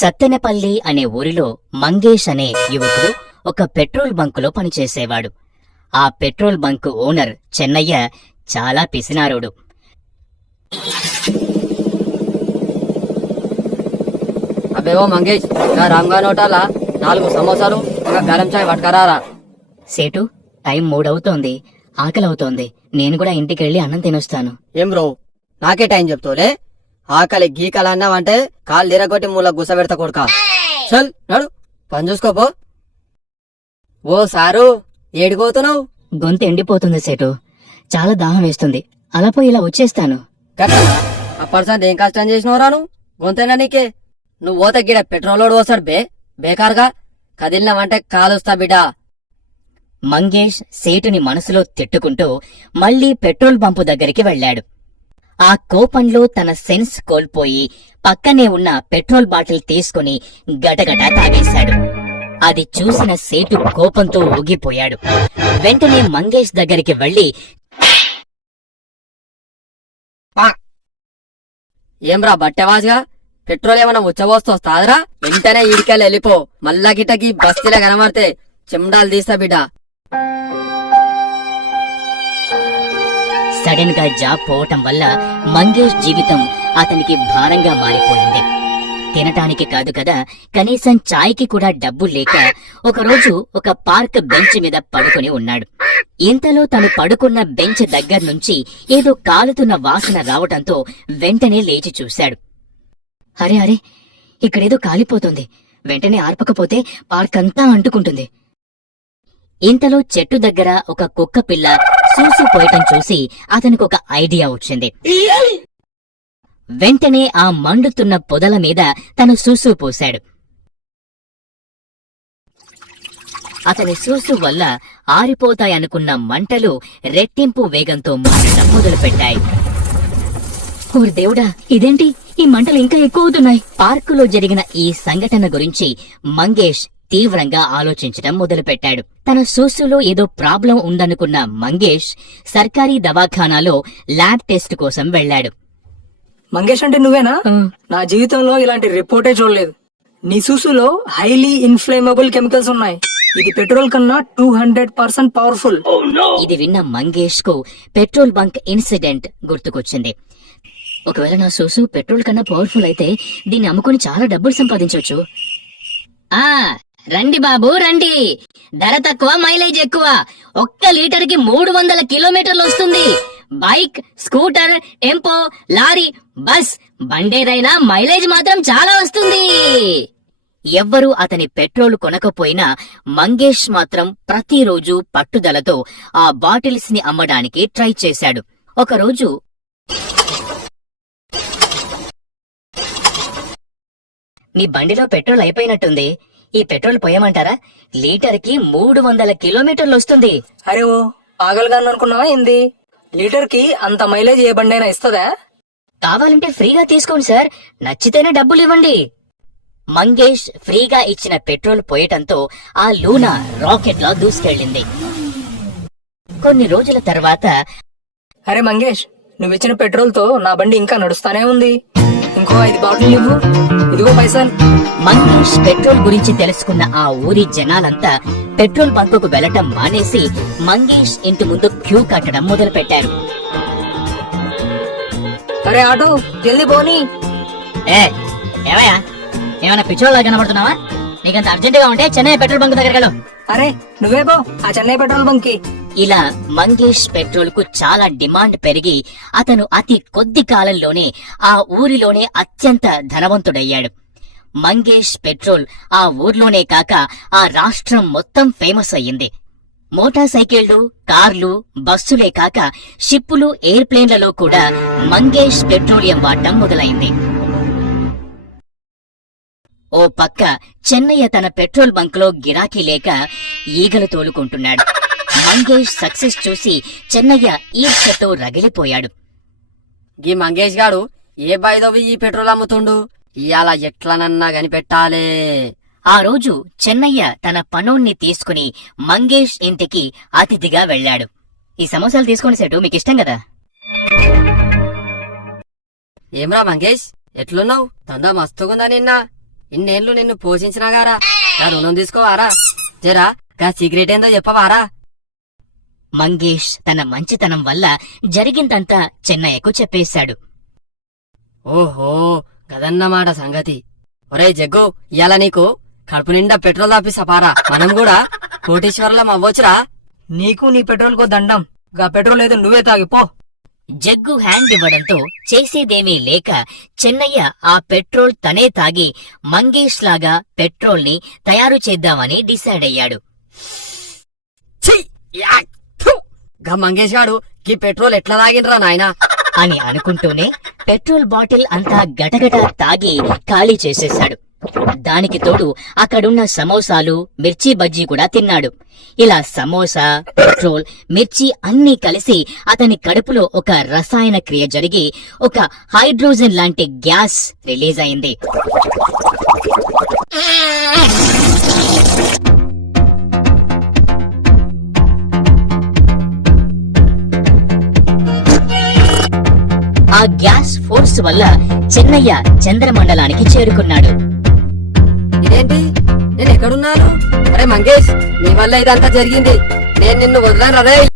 సత్తెనపల్లి అనే ఊరిలో మంగేష్ అనే యువకుడు ఒక పెట్రోల్ బంకులో పనిచేసేవాడు. ఆ పెట్రోల్ బంకు ఓనర్ చెన్నయ్య చాలా పిసినారుడు. అబ్బేవో మంగేష్ నా రామ్గా నోటాలా? నాలుగు సమోసాలు ఒక గరం చాయ్ పట్టుకరారా? సేటు టైం మూడవుతోంది ఆకలవుతోంది. నేను కూడా ఇంటికెళ్ళి అన్నం తినొస్తాను. ఏం బ్రో? నాకే టైం చెప్తావులే ఆకలి గీకలు అన్నావంటే కాళ్ళు ఎరగొట్టి మూల గుస పెడతా కొడుక. చల్ నడు పని చూసుకోపో ఓ సారు ఏడిపోతున్నావు గొంతు ఎండిపోతుంది సేటు. చాలా దాహం వేస్తుంది. అలా పోయి ఇలా వచ్చేస్తాను. అప్పటిసారి ఏం కష్టం చేసినవరా నువ్వు? గొంతేనా నీకే? నువ్వు ఓ తగ్గిడ పెట్రోలోడు వస్తాడు బే బేకారుగా? కదిలినావంటే కాలుస్తా బిడ్డా. మంగేష్ సేటుని మనసులో తిట్టుకుంటూ మళ్ళీ పెట్రోల్ బంపు దగ్గరికి వెళ్ళాడు. ఆ కోపంలో తన సెన్స్ కోల్పోయి పక్కనే ఉన్న పెట్రోల్ బాటిల్ తీసుకుని గటగట తాగేశాడు. అది చూసిన సేటు కోపంతో ఊగిపోయాడు. వెంటనే మంగేష్ దగ్గరికి వెళ్ళి ఏంరా బట్టెవాజ్గా? పెట్రోల్ ఏమైనా ఉచ్చబోస్తూ వస్తాదరా వెంటనే ఇడికెళ్ళి వెళ్ళిపో. మళ్ళా గిట్టకి బస్తీలో కనబడితే చెమ్డాలు తీస్తా బిడ్డ. సడన్గా జాబ్ పోవటం వల్ల మంగేష్ జీవితం అతనికి భారంగా మారిపోయింది. తినటానికి కాదు కదా కనీసం చాయ్కి కూడా డబ్బు లేక ఒకరోజు ఒక పార్క్ బెంచ్ మీద పడుకుని ఉన్నాడు. ఇంతలో తను పడుకున్న బెంచ్ దగ్గర నుంచి ఏదో కాలుతున్న వాసన రావటంతో వెంటనే లేచి చూశాడు. అరే అరే ఇక్కడేదో కాలిపోతుంది. వెంటనే ఆర్పకపోతే పార్క్ అంతా అంటుకుంటుంది. ఇంతలో చెట్టు దగ్గర ఒక కుక్క పిల్ల సూసిపోయటం చూసి అతనికి ఒక ఐడియా వచ్చింది. వెంటనే ఆ మండుతున్న పొదల మీద తను సూసు పోశాడు. అతని సూసు వల్ల ఆరిపోతాయనుకున్న మంటలు రెట్టింపు వేగంతో మారడం మొదలుపెట్టాయి ఓరి దేవుడా ఇదేంటి? ఈ మంటలు ఇంకా ఎక్కువ అవుతున్నాయి. పార్కులో జరిగిన ఈ సంఘటన గురించి మంగేష్ తీవ్రంగా ఆలోచించడం మొదలుపెట్టాడు. తన సూసులో ఏదో ప్రాబ్లం ఉందనుకున్న మంగేష్ సర్కారీ దవాఖానాలో ల్యాబ్ టెస్ట్ కోసం వెళ్ళాడు. మంగేష్ అంటే నువ్వేనా? నా జీవితంలో ఇలాంటి రిపోర్టే చూడలేదు. నీ సూసులో హైలీ ఇన్ఫ్లేమబుల్ కెమికల్స్ ఉన్నాయి. ఇది పెట్రోల్ కన్నా టూ హండ్రెడ్ పర్సెంట్ పవర్ఫుల్. ఇది విన్న మంగేష్కు పెట్రోల్ బంక్ ఇన్సిడెంట్ గుర్తుకొచ్చింది. ఒకవేళ నా సూసు పెట్రోల్ కన్నా పవర్ఫుల్ అయితే దీన్ని అమ్ముకుని చాలా డబ్బులు సంపాదించవచ్చు. ఆ రండి బాబు రండి. ధర తక్కువ మైలేజ్ ఎక్కువ. ఒక్క లీటర్కి మూడు వందల కిలోమీటర్లు వస్తుంది. Bike scooter tempo lorry bus బండేదైనా mileage మాత్రం చాలా వస్తుంది. ఎవ్వరూ అతని పెట్రోల్ కొనకపోయినా మంగేష్ మాత్రం ప్రతిరోజు పట్టుదలతో ఆ బాటిల్స్ని అమ్మడానికి ట్రై చేశాడు. ఒకరోజు మీ బండిలో పెట్రోల్ అయిపోయినట్టుంది. ఈ పెట్రోల్ పోయమంటారా? లీటర్కి మూడు వందల కిలోమీటర్లు వస్తుంది అరే ఓ పాగలుగాను అనుకున్నావా ఏంది? లీటర్కి అంత మైలేజ్ ఏ బండైనా ఇస్తుందా? కావాలంటే ఫ్రీగా తీసుకోండి సార్. నచ్చితేనే డబ్బులు ఇవ్వండి మంగేష్ ఫ్రీగా ఇచ్చిన పెట్రోల్ పోయటంతో ఆ లూనా రాకెట్ లా దూసుకెళ్ళింది. కొన్ని రోజుల తర్వాత అరే మంగేష్ నువ్వు ఇచ్చిన పెట్రోల్తో నా బండి ఇంకా నడుస్తానే ఉంది. ఇంకో ఐదు బాటిల్ ఇవ్వు. ఇదిగో పైసలు. మంగేష్ పెట్రోల్ గురించి తెలుసుకున్న ఆ ఊరి జనాలంతా పెట్రోల్ బంకుకు వెళ్ళటం మానేసి మంగేష్ ఇంటి ముందు క్యూ కట్టడం మొదలుపెట్టారు. అరే ఆటో జల్దీ పోనీ. ఏ ఏవయ్యా ఏమైనా పిచ్చోళ్ళ కనబడుతున్నావా? నీకంత అర్జెంటుగా ఉంటే చెన్నై పెట్రోల్ బంక్ దగ్గరికి వెళ్ళు. అరే నువ్వే పో ఆ చెన్నై పెట్రోల్ బంక్కి ఇలా మంగేష్ పెట్రోల్కు చాలా డిమాండ్ పెరిగి అతను అతి కొద్ది కాలంలోనే ఆ ఊరిలోనే అత్యంత ధనవంతుడయ్యాడు. మంగేష్ పెట్రోల్ ఆ ఊర్లోనే కాక ఆ రాష్ట్రం మొత్తం ఫేమస్ అయ్యింది. మోటార్ సైకిళ్ళు కార్లు బస్సులే కాక షిప్పులు ఎయిర్ప్లేన్లలో కూడా మంగేష్ పెట్రోలియం వాడటం మొదలైంది. ఓ పక్క చెన్నయ్య తన పెట్రోల్ బంక్లో గిరాకీ లేక ఈగలు తోలుకుంటున్నాడు. మంగేష్ సక్సెస్ చూసి చెన్నయ్య ఈర్ష్యతో రగిలిపోయాడు. గీ మంగేష్ గాడు ఏ బైదోవి ఈ పెట్రోల్ అమ్ముతుండు? ఇయాల ఎట్లనన్నా కనిపెట్టాలే. ఆ రోజు చెన్నయ్య తన పనోణ్ణి తీసుకుని మంగేష్ ఇంటికి అతిథిగా వెళ్ళాడు. ఈ సమోసాలు తీసుకోండి సెటు మీకు ఇష్టం కదా? ఏమ్రా మంగేష్ ఎట్లున్నావు? దందా మస్తుగుందా నిన్న? ఇన్నేళ్ళు నిన్ను పోషించినా గారా? నా రుణం తీసుకోవారా? జరా గా సిగరెట్ ఏందో చెప్పవారా? మంగేష్ తన మంచితనం వల్ల జరిగిందంతా చెన్నయ్యకు చెప్పేశాడు. ఓహో గదన్నమాట సంగతి. ఒరే జగ్గు ఇయాల నీకు కడుపు నిండా పెట్రోల్ దాపిసపారా మనం కూడా కోటీశ్వరులం అవ్వచ్చురా? నీకు నీ పెట్రోల్కు దండం. గా పెట్రోల్ అయితే నువ్వే తాగిపో జగ్గు హ్యాండ్ ఇవ్వడంతో చేసేదేమీ లేక చెన్నయ్య ఆ పెట్రోల్ తనే తాగి మంగేష్ లాగా పెట్రోల్ని తయారు చేద్దామని డిసైడ్ అయ్యాడు! గా మంగేష్ గాడు గీ పెట్రోల్ ఎట్లా తాగిండ్రా నాయనా? అని అనుకుంటూనే పెట్రోల్ బాటిల్ అంతా గటగట తాగి ఖాళీ చేసేశాడు. దానికి తోడు అక్కడున్న సమోసాలు మిర్చి బజ్జీ కూడా తిన్నాడు. ఇలా సమోసా పెట్రోల్ మిర్చి అన్నీ కలిసి అతని కడుపులో ఒక రసాయన క్రియ జరిగి ఒక హైడ్రోజన్ లాంటి గ్యాస్ రిలీజ్ అయింది. ఆ గ్యాస్ ఫోర్స్ వల్ల చెన్నయ్య చంద్రమండలానికి చేరుకున్నాడు. ఇదేంటి? నేను ఎక్కడున్నాను? అరే మంగేష్ నీ వల్ల ఇదంతా జరిగింది. నేను నిన్ను వదలను అదే